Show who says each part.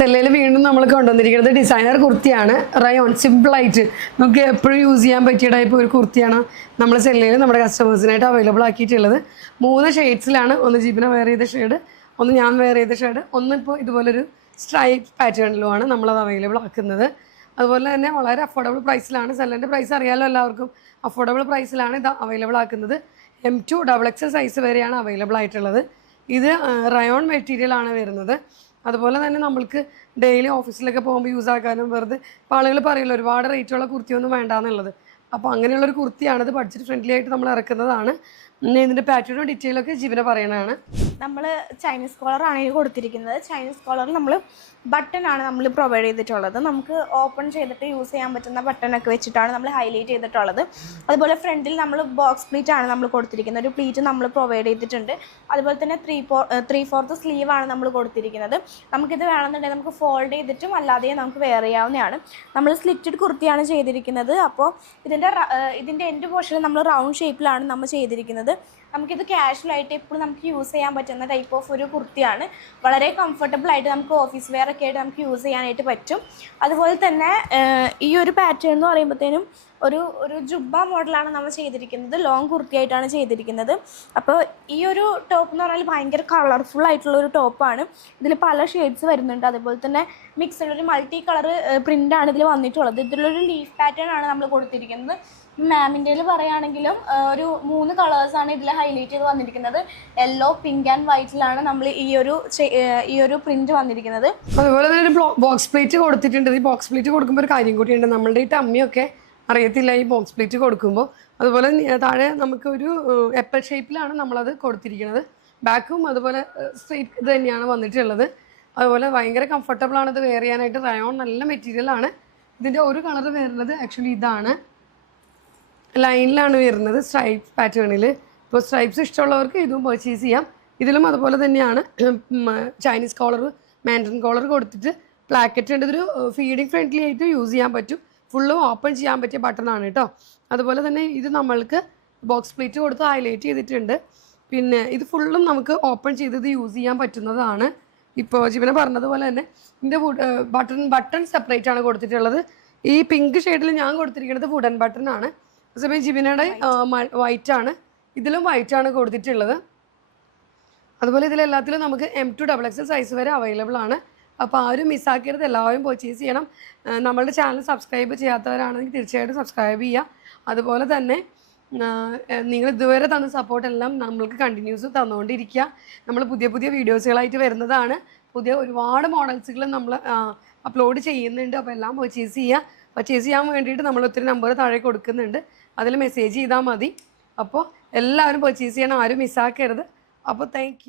Speaker 1: സെല്ലയിൽ വീണ്ടും നമ്മൾ കൊണ്ടുവന്നിരിക്കുന്നത് ഡിസൈനർ കുർത്തിയാണ്. റയോൺ സിമ്പിളായിട്ട് നമുക്ക് എപ്പോഴും യൂസ് ചെയ്യാൻ പറ്റിയ ടൈപ്പ് ഒരു കുർത്തിയാണ് നമ്മൾ സെല്ലയിൽ നമ്മുടെ കസ്റ്റമേഴ്സിനായിട്ട് അവൈലബിൾ ആക്കിയിട്ടുള്ളത്. മൂന്ന് ഷെയ്ഡ്സിലാണ് ഒന്ന് ജീപ്പിനെ വെയർ ചെയ്ത ഷെയ്ഡ് ഒന്ന് ഞാൻ വെയർ ചെയ്ത ഷെയ്ഡ് ഒന്ന് ഇപ്പോൾ ഇതുപോലൊരു സ്ട്രൈപ്പ് പാറ്റേണിലുമാണ് നമ്മളത് അവൈലബിൾ ആക്കുന്നത്. അതുപോലെ തന്നെ വളരെ അഫോർഡബിൾ പ്രൈസിലാണ് സെല്ലറിന്റെ പ്രൈസ് അറിയാലോ എല്ലാവർക്കും. അഫോർഡബിൾ പ്രൈസിലാണ് ഇത് അവൈലബിൾ ആക്കുന്നത്. M to double X size വരെയാണ് അവൈലബിൾ ആയിട്ടുള്ളത്. ഇത് റയോൺ മെറ്റീരിയൽ ആണ് വരുന്നത്. അതുപോലെ തന്നെ നമ്മൾക്ക് ഡെയിലി ഓഫീസിലൊക്കെ പോകുമ്പോൾ യൂസ് ആക്കാനും വെറുതെ ഇപ്പോൾ ആളുകൾ പറയില്ല ഒരുപാട് റേറ്റുള്ള കുർത്തിയൊന്നും വേണ്ട എന്നുള്ളത് അപ്പോൾ അങ്ങനെയുള്ളൊരു കുർത്തിയാണിത് ബഡ്ജറ്റ് ഫ്രണ്ട്ലി ആയിട്ട് നമ്മൾ ഇറക്കുന്നതാണ്. ഇതിന്റെ പാറ്റേണും ഡീറ്റെയിലൊക്കെ ജീവനെ പറയണതാണ്.
Speaker 2: നമ്മൾ ചൈനീസ് കോളറാണ് ഇതിൽ കൊടുത്തിരിക്കുന്നത്. ചൈനീസ് കോളർ നമ്മൾ ബട്ടണാണ് നമ്മൾ പ്രൊവൈഡ് ചെയ്തിട്ടുള്ളത്. നമുക്ക് ഓപ്പൺ ചെയ്തിട്ട് യൂസ് ചെയ്യാൻ പറ്റുന്ന ബട്ടണൊക്കെ വെച്ചിട്ടാണ് നമ്മൾ ഹൈലൈറ്റ് ചെയ്തിട്ടുള്ളത്. അതുപോലെ ഫ്രണ്ടിൽ നമ്മൾ ബോക്സ് പ്ലീറ്റ് ആണ് നമ്മൾ കൊടുത്തിരിക്കുന്നത്. ഒരു പ്ലീറ്റ് നമ്മൾ പ്രൊവൈഡ് ചെയ്തിട്ടുണ്ട്. അതുപോലെ തന്നെ three four three fourth sleeve ആണ് നമ്മൾ കൊടുത്തിരിക്കുന്നത്. നമുക്കിത് വേണമെന്നുണ്ടെങ്കിൽ നമുക്ക് ഫോൾഡ് ചെയ്തിട്ടും അല്ലാതെയും നമുക്ക് വെയർ ചെയ്യാവുന്നതാണ്. നമ്മൾ സ്ലിറ്റഡ് കുർത്തിയാണ് ചെയ്തിരിക്കുന്നത്. അപ്പോൾ ഇതിന്റെ ഇതിന്റെ എൻഡ് പോർഷൻ നമ്മൾ റൗണ്ട് ഷേപ്പിലാണ് നമ്മൾ ചെയ്തിരിക്കുന്നത്. നമുക്കിത് ആയിട്ട് എപ്പോഴും നമുക്ക് യൂസ് ചെയ്യാൻ പറ്റുന്ന ടൈപ്പ് ഓഫ് ഒരു കുർത്തിയാണ്. വളരെ കംഫർട്ടബിൾ ആയിട്ട് നമുക്ക് ഓഫീസ് വെയർ ഒക്കെ ആയിട്ട് നമുക്ക് യൂസ് ചെയ്യാനായിട്ട് പറ്റും. അതുപോലെ തന്നെ ഈ ഒരു പാറ്റേൺ എന്ന് പറയുമ്പോഴത്തേനും ഒരു ഒരു ജുബ്ബ മോഡലാണ് നമ്മൾ ചെയ്തിരിക്കുന്നത്. ലോങ് കുർത്തിയായിട്ടാണ് ചെയ്തിരിക്കുന്നത്. അപ്പോൾ ഈ ഒരു ടോപ്പ് എന്ന് പറഞ്ഞാൽ ഭയങ്കര കളർഫുൾ ആയിട്ടുള്ള ഒരു ടോപ്പാണ് ഇതിൽ പല ഷെയ്ഡ്സ് വരുന്നുണ്ട്. അതുപോലെ തന്നെ മിക്സഡ് ഒരു മൾട്ടി കളർ പ്രിന്റാണ് ഇതിൽ വന്നിട്ടുള്ളത്. ഇതിലൊരു ലീഫ് പാറ്റേൺ ആണ് നമ്മൾ കൊടുത്തിരിക്കുന്നത്. മാമിന്റെ പറയുകയാണെങ്കിലും ഒരു മൂന്ന് കളേഴ്സാണ് ഇതിൽ ഹൈലൈറ്റ് ചെയ്ത് വന്നിരിക്കുന്നത്. യെല്ലോ പിങ്ക് ആൻഡ് വൈറ്റിലാണ് നമ്മൾ ഈ ഒരു ഈ ഒരു പ്രിന്റ് വന്നിരിക്കുന്നത്.
Speaker 1: അതുപോലെ തന്നെ ഒരു ബോക്സ് പ്ലേറ്റ് കൊടുത്തിട്ടുണ്ട്. ഈ ബോക്സ് പ്ലേറ്റ് കൊടുക്കുമ്പോൾ ഒരു കാര്യം കൂടിയുണ്ട്. നമ്മളുടെ ഈ ടമ്മിയൊക്കെ അറിയത്തില്ല ഈ ബോക്സ് പ്ലേറ്റ് കൊടുക്കുമ്പോൾ അതുപോലെ താഴെ നമുക്ക് ഒരു എപ്പൽ ഷേപ്പിലാണ് നമ്മളത് കൊടുത്തിരിക്കുന്നത്. ബാക്കും അതുപോലെ സ്ട്രെയിറ്റ് ഇത് തന്നെയാണ് വന്നിട്ടുള്ളത്. അതുപോലെ ഭയങ്കര കംഫർട്ടബിൾ ആണ്. ഇത് വെയർ ചെയ്യാനായിട്ട് റയോൺ നല്ല മെറ്റീരിയൽ ആണ്. ഇതിന്റെ ഒരു കളർ വരുന്നത് ആക്ച്വലി ഇതാണ്. ലൈനിലാണ് വരുന്നത് സ്ട്രൈപ്പ് പാറ്റേണിൽ. ഇപ്പോൾ സ്ട്രൈപ്സ് ഇഷ്ടമുള്ളവർക്ക് ഇതും പർച്ചേസ് ചെയ്യാം. ഇതിലും അതുപോലെ തന്നെയാണ് ചൈനീസ് കോളർ മാൻഡറിൻ കോളർ കൊടുത്തിട്ട് പ്ലാക്കറ്റ് ഉണ്ട്. ഇതൊരു ഫീഡിങ് ഫ്രണ്ട്ലി ആയിട്ട് യൂസ് ചെയ്യാൻ പറ്റും. ഫുള്ളും ഓപ്പൺ ചെയ്യാൻ പറ്റിയ ബട്ടണാണ് കേട്ടോ അതുപോലെ തന്നെ ഇത് നമ്മൾക്ക് ബോക്സ് പ്ലേറ്റ് കൊടുത്ത് ഹൈലൈറ്റ് ചെയ്തിട്ടുണ്ട്. പിന്നെ ഇത് ഫുള്ളും നമുക്ക് ഓപ്പൺ ചെയ്തത് യൂസ് ചെയ്യാൻ പറ്റുന്നതാണ്. ഇപ്പോൾ ജീവന പറഞ്ഞതുപോലെ തന്നെ ഇതിന്റെ ബട്ടൺ ബട്ടൺ സെപ്പറേറ്റ് ആണ് കൊടുത്തിട്ടുള്ളത്. ഈ പിങ്ക് ഷെയ്ഡിൽ ഞാൻ കൊടുത്തിരിക്കുന്നത് വുഡൻ ബട്ടൺ ആണ്. അതേസമയം ജിബിനയുടെ വൈറ്റ് ആണ്. ഇതിലും വൈറ്റ് ആണ് കൊടുത്തിട്ടുള്ളത്. അതുപോലെ ഇതിലെല്ലാത്തിലും നമുക്ക് M to double XL size വരെ അവൈലബിൾ ആണ്. അപ്പോൾ ആരും മിസ്സാക്കരുത് എല്ലാവരും പർച്ചേസ് ചെയ്യണം. നമ്മളുടെ ചാനൽ സബ്സ്ക്രൈബ് ചെയ്യാത്തവരാണെങ്കിൽ തീർച്ചയായിട്ടും സബ്സ്ക്രൈബ് ചെയ്യുക അതുപോലെ തന്നെ നിങ്ങൾ ഇതുവരെ തന്ന സപ്പോർട്ടെല്ലാം നമ്മൾക്ക് കണ്ടിന്യൂസ് തന്നുകൊണ്ടിരിക്കുക. നമ്മൾ പുതിയ പുതിയ വീഡിയോസുകളായിട്ട് വരുന്നതാണ്. പുതിയ ഒരുപാട് മോഡൽസുകൾ നമ്മൾ അപ്ലോഡ് ചെയ്യുന്നുണ്ട്. അപ്പോൾ എല്ലാം പർച്ചേസ് ചെയ്യുക. പർച്ചേസ് ചെയ്യാൻ വേണ്ടിയിട്ട് നമ്മൾ ഒത്തിരി നമ്പർ താഴെ കൊടുക്കുന്നുണ്ട്. അതിൽ മെസ്സേജ് ചെയ്താൽ മതി. അപ്പോൾ എല്ലാവരും പർച്ചേസ് ചെയ്യണം. ആരും മിസ്സാക്കരുത് അപ്പോൾ താങ്ക്